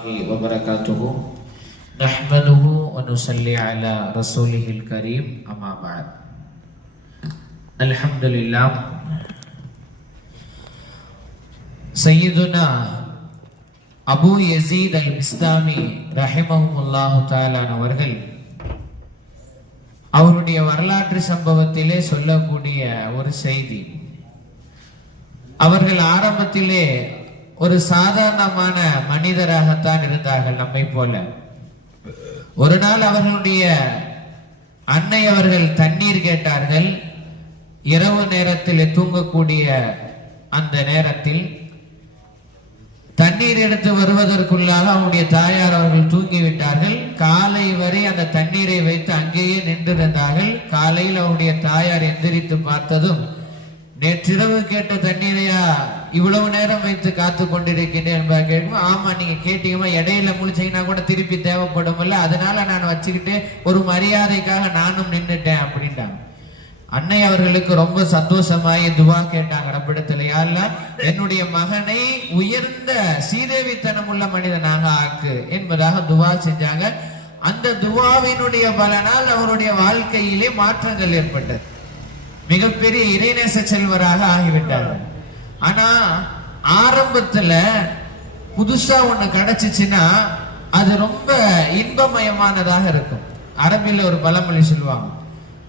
وبركاته نحمده ونصلي على رسوله الكريم أما بعد الحمد لله سيدنا அபு யசீத் அல் பிஸ்தாமி ரஹிமஹுல்லாஹு தஆலா அவர்கள் அவருடைய வரலாற்று சம்பவத்திலே சொல்லக்கூடிய ஒரு செய்தி. அவர்கள் ஆரம்பத்திலே ஒரு சாதாரணமான மனிதராகத்தான் இருந்தார்கள், நம்மை போல. ஒரு நாள் அவர்களுடைய அன்னை அவர்கள் தண்ணீர் கேட்டார்கள். இரவு நேரத்தில் தூங்கக்கூடிய அந்த நேரத்தில் தண்ணீர் எடுத்து வருவதற்குள்ளாக அவருடைய தாயார் அவர்கள் தூங்கிவிட்டார்கள். காலை வரை அந்த தண்ணீரை வைத்து அங்கேயே நின்றிருந்தார்கள். காலையில் அவருடைய தாயார் எந்திரித்து பார்த்ததும், நேற்றிரவு கேட்ட தண்ணீரையா இவ்வளவு நேரம் வைத்து காத்து கொண்டிருக்கிறேன் கேட்கும். ஆமா, நீங்க கேட்டீங்கமா, இடையில முழிச்சீங்கன்னா கூட திருப்பி தேவைப்படும் இல்ல, அதனால நான் வச்சுக்கிட்டு ஒரு மரியாதைக்காக நானும் நின்றுட்டேன் அப்படின்ட்டாங்க. அன்னை அவர்களுக்கு ரொம்ப சந்தோஷமாயி துவா கேட்டாங்க ரப்பிடத்துல, யா அல்லாஹ், என்னுடைய மகனை உயர்ந்த சீதேவித்தனம் உள்ள மனிதனாக ஆக்கு என்பதாக துவா செஞ்சாங்க. அந்த துவாவினுடைய பலனால் அவருடைய வாழ்க்கையிலே மாற்றங்கள் ஏற்பட்டது. மிகப்பெரிய இறைநேச செல்வராக ஆகிவிட்டார்கள். ஆனா ஆரம்பத்துல புதுசா ஒண்ணு கிடைச்சிச்சுன்னா அது ரொம்ப இன்பமயமானதாக இருக்கும். அரபில ஒரு பழமொழி சொல்லுவாங்க,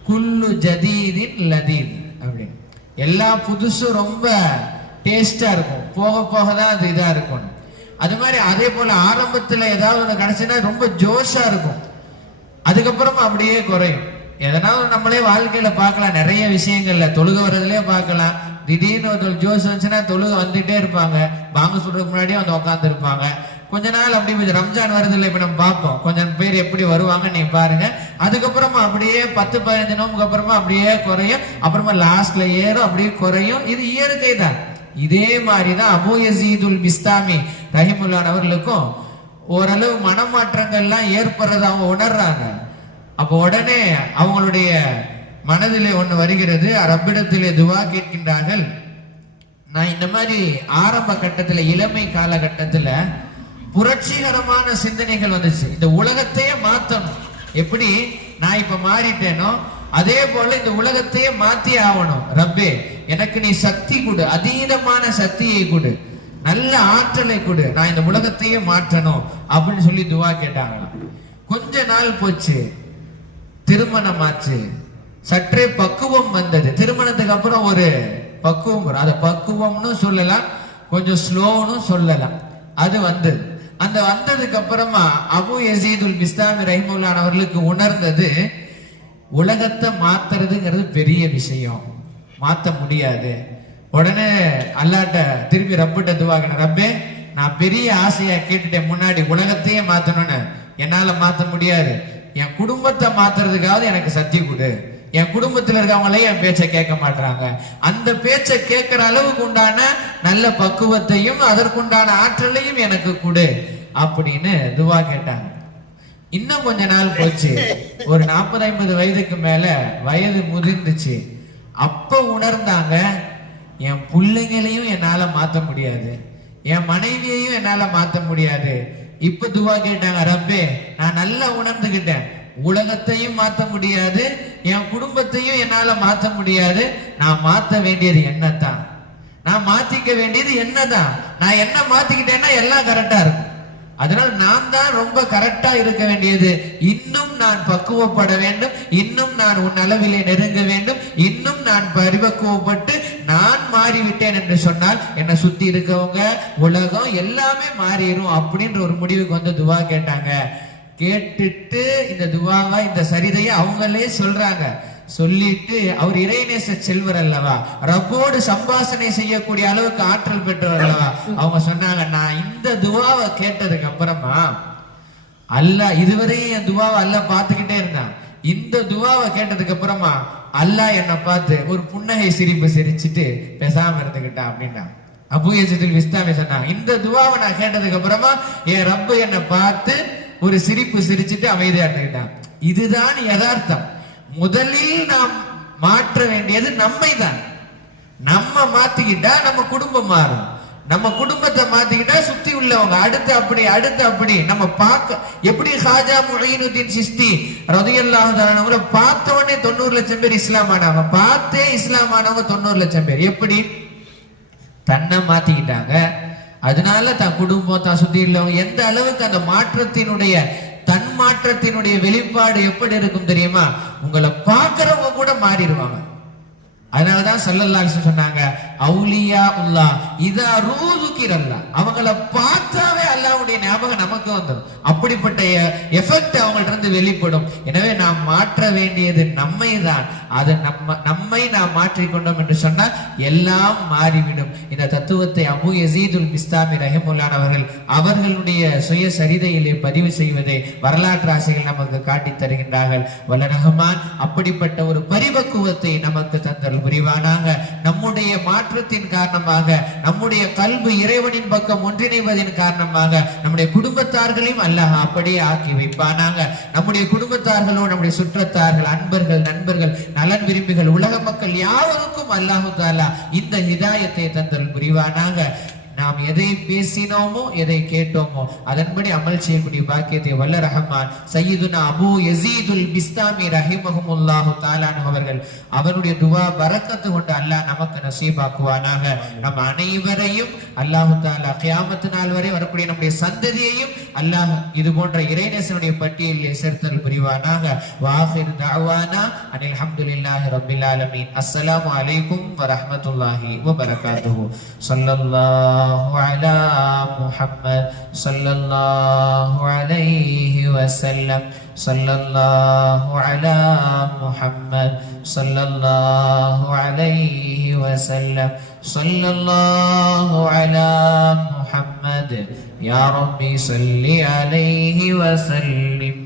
குல்லு ஜதீதின் லதீத் அப்படின்னு. எல்லா புதுசும் ரொம்ப டேஸ்டா இருக்கும், போக போக தான் அது இதா இருக்கும். அது மாதிரி அதே போல ஆரம்பத்துல ஏதாவது ஒண்ணு கிடைச்சுன்னா ரொம்ப ஜோஷா இருக்கும், அதுக்கப்புறமா அப்படியே குறையும். எதனால நம்மளே வாழ்க்கையில பார்க்கலாம், நிறைய விஷயங்கள்ல தொழுக வர்றதுலயே பார்க்கலாம். திடீர்னு ஒரு ஜோஷ் வந்துச்சுன்னா தொழுக வந்துட்டே இருப்பாங்க, பாங்க சொல்றதுக்கு முன்னாடியே வந்து உட்காந்து இருப்பாங்க. கொஞ்ச நாள் அப்படி ரம்ஜான் வருது இல்லை, இப்ப நம்ம பார்ப்போம் கொஞ்சம் பேர் எப்படி வருவாங்க நீ பாருங்க. அதுக்கப்புறமா அப்படியே 10-15 நோம்புக்கு அப்புறமா அப்படியே குறையும், அப்புறமா லாஸ்ட்ல ஏறும், அப்படியே குறையும். இது இயற்கை தான். இதே மாதிரிதான் அபு யசீதுல் பிஸ்தாமி ரஹிமுல்லாஹ் அவர்களுக்கும் ஓரளவு மனமாற்றங்கள்லாம் ஏற்படுறத அவங்க உணர்றாங்க. அப்போ உடனே அவங்களுடைய மனதிலே ஒண்ணு வருகிறது, ரப்பிடத்திலே துவா கேட்கின்றார்கள். நான் இந்த மாதிரி ஆரம்ப கட்டத்துல, இளமை காலகட்டத்துல புரட்சிகரமான சிந்தனைகள் வந்துச்சு. இந்த உலகத்தையே மாத்தணும், எப்படி நான் இப்ப மாறிட்டேனோ அதே போல இந்த உலகத்தையே மாத்தி ஆகணும். ரப்பே, எனக்கு நீ சக்தி கொடு, அதீதமான சக்தியை கொடு, நல்ல ஆற்றலை கொடு, நான் இந்த உலகத்தையே மாற்றணும் அப்படின்னு சொல்லி துவா கேட்டாங்களாம். கொஞ்ச நாள் போச்சு, திருமணம் ஆச்சு, சற்றே பக்குவம் வந்தது. திருமணத்துக்கு அப்புறம் ஒரு பக்குவம் வரும், அதை பக்குவம்னு சொல்லலாம், கொஞ்சம் ஸ்லோன்னு சொல்லலாம். அது வந்தது. அந்த வந்ததுக்கு அப்புறமா அபு யசீதுல் பிஸ்தாமி ரஹிமுல்லாஹ் அவர்களுக்கு உணர்ந்தது, உலகத்தை மாத்துறதுங்கிறது பெரிய விஷயம், மாத்த முடியாது. உடனே அல்லாட்ட திருப்பி ரப்பிட்ட துவாங்க, ரப்பே, நான் பெரிய ஆசையா கேட்டுட்டேன், முன்னாடி உலகத்தையே மாத்தணும்னு, என்னால மாத்த முடியாது, என் குடும்பத்தை மாத்துறதுக்காவது எனக்கு சக்தி கொடு. என் குடும்பத்தில் இருக்கவங்களே என் பேச்சை கேட்க மாட்டாங்க, அந்த பேச்சை கேட்கிற அளவுக்கு உண்டான நல்ல பக்குவத்தையும் அதற்குண்டான ஆற்றலையும் எனக்கு கொடு அப்படின்னு துவா கேட்டாங்க. இன்னும் கொஞ்ச நாள் போச்சு, ஒரு 40-50 வயதுக்கு மேல வயது முதிர்ந்துச்சு. அப்ப உணர்ந்தாங்க, என் பிள்ளைங்களையும் என்னால மாத்த முடியாது, என் மனைவியையும் என்னால மாத்த முடியாது. இப்ப துவா கேட்டாங்க, ரப்பே, நான் நல்லா உணர்ந்துகிட்டேன், உலகத்தையும் மாத்த முடியாது, என் குடும்பத்தையும் என்னால மாத்த முடியாது, நான் மாத்த வேண்டியது என்னதான், நான் மாத்திக்க வேண்டியது என்னதான். நான் என்ன மாத்திக்கிட்டேன்னா எல்லாம் கரெக்டா இருக்கும். அதனால நான் தான் ரொம்ப கரெக்டா இருக்க வேண்டியது. இன்னும் நான் பக்குவப்பட வேண்டும், இன்னும் நான் உன் அளவிலே நெருங்க வேண்டும், இன்னும் நான் பரிபக்குவப்பட்டு நான் மாறிவிட்டேன் என்று சொன்னால் என்னை சுத்தி இருக்கவங்க, உலகம் எல்லாமே மாறிடும் அப்படின்ற ஒரு முடிவுக்கு வந்து துவா கேட்டாங்க. கேட்டுட்டு இந்த துவாவா, இந்த சரிதையை அவங்களே சொல்றாங்க. சொல்லிட்டு, அவர் இறைநேச செல்வர் அல்லவா, ரப்போடு சம்பாஷணை செய்யக்கூடிய அளவுக்கு ஆற்றல் பெற்றவர் அல்லவா, அவங்க சொன்னாங்க, நான் இந்த துவாவை கேட்டதுக்கு அப்புறமா அல்லாஹ், இதுவரையும் என் துவாவை அல்லாஹ் பார்த்துக்கிட்டே இருந்தான், இந்த துவாவை கேட்டதுக்கு அப்புறமா அல்லாஹ் என்னை பார்த்து ஒரு புன்னகை சிரிப்பு சிரிச்சுட்டு பேசாம இருந்துகிட்டான் அப்படின்னா அபு யசீதுல் பிஸ்தாமி சொன்னாங்க, இந்த துவாவை நான் கேட்டதுக்கு அப்புறமா என் ரப்பு என்னை பார்த்து ஒரு சிரிப்பு சிரிச்சுட்டு அமைதியா இருந்துகிட்டான். இதுதான் யதார்த்தம். முதலில் நாம் மாற்ற வேண்டியது நம்மை தான். நம்ம மாத்திக்கிட்டா நம்ம குடும்பம் மாறும், நம்ம குடும்பத்தை மாத்திக்கிட்டா சுத்தி உள்ளவங்க அடுத்து அப்படி நம்ம பார்க்க எப்படி ஹாஜா முஹீனுddin சிஸ்தி ரலியல்லாஹு தஆலா பார்த்த உடனே 90 லட்சம் பேர் இஸ்லாம் ஆனவங்க, பார்த்தே இஸ்லாம் ஆனவங்க 90 லட்சம் பேர். எப்படி தன்னை மாத்திக்கிட்டாங்க, அதனால தன் குடும்பம் தான் சுத்தி உள்ளவங்க எந்த அளவுக்கு அந்த மாற்றத்தினுடைய தன் மாற்றத்தினுடைய வெளிப்பாடு எப்படி இருக்கும் தெரியுமா? உங்களை பார்க்கிறவங்க கூட மாறிடுவாங்க. அதனாலதான் ஸல்லல்லாஹு அலைஹி வஸல்லம் சொன்னாங்க, அவுலியா உல்லாஹ் இதா ரூதுகிரல்லாஹ், அவங்கள பார்த்தாவே அல்லாஹ்வுடைய ஞாபகம் நமக்கு வந்துடும். அப்படிப்பட்ட எஃபெக்ட் அவங்கள்ட்ட இருந்து வெளிப்படும். எனவே நாம் மாற்ற வேண்டியது நம்மை தான். அது நம்மை நாம் மாற்றிக்கொண்டோம் என்று சொன்னால் எல்லாம் மாறிவிடும். இந்த தத்துவத்தை அபு யஸீதுல் பிஸ்தாமி ரஹிமஹுல்லாஹ் அவர்களுடைய சுய சரிதையிலே பதிவு செய்வதை வரலாற்று ஆசிரியர்கள் நமக்கு காட்டி தருகின்றார்கள். வல்ல ரஹ்மான் அப்படிப்பட்ட ஒரு பரிபக்குவத்தை நமக்கு தந்தல் புரிவானாக. நம்முடைய மாற்றத்தின் காரணமாக, நம்முடைய கல்பு இறைவனின் பக்கம் ஒன்றிணைவதன் காரணமாக நம்முடைய குடும்பத்தார்களையும் அல்லாஹ் அப்படியே ஆக்கி வைப்பானாங்க. நம்முடைய குடும்பத்தார்களோடு நம்முடைய சுற்றத்தார்கள், அன்பர்கள், நண்பர்கள், நலன் விரும்பிகள், உலக மக்கள் யாவருக்கும் அல்லாஹு தஆலா இந்த ஹிதாயத்தை தந்தல் புரிவானாக. நாம் எதை பேசினோமோ எதை கேட்டோமோ அதன்படி அமல் செய்யக்கூடிய பாக்கியத்தை வல்ல ரஹ்மான் சையதுனா அபு யஸீதுல் பிஸ்தாமி ரஹிமஹுல்லாஹு தஆலா அவர்கள் அவருடைய துஆ பரக்கத்து கொண்டு அல்லாஹ் நமக்கு நசீபாக்குவானாக. நம் அனைவரையும் அல்லாஹு தஆலா கியாமத் நாள் வரை வரக்கூடிய நம்முடைய சந்ததியையும் அல்லாஹ் இது போன்ற இறைநேசனுடைய பட்டியலில் சேர்த்தல் புரிவானாக. வாஹிர் தஅவானா அனில் ஹம்துலில்லாஹி ரப்பில் ஆலமீன். அஸ்ஸலாமு அலைக்கும் வரஹ்மத்துல்லாஹி வபரகாத்துஹு. ஸல்லல்லாஹு على محمد صلى الله عليه وسلم. صلى الله على محمد صلى الله عليه وسلم. صلى الله على محمد يا ربي صل عليه وسلم.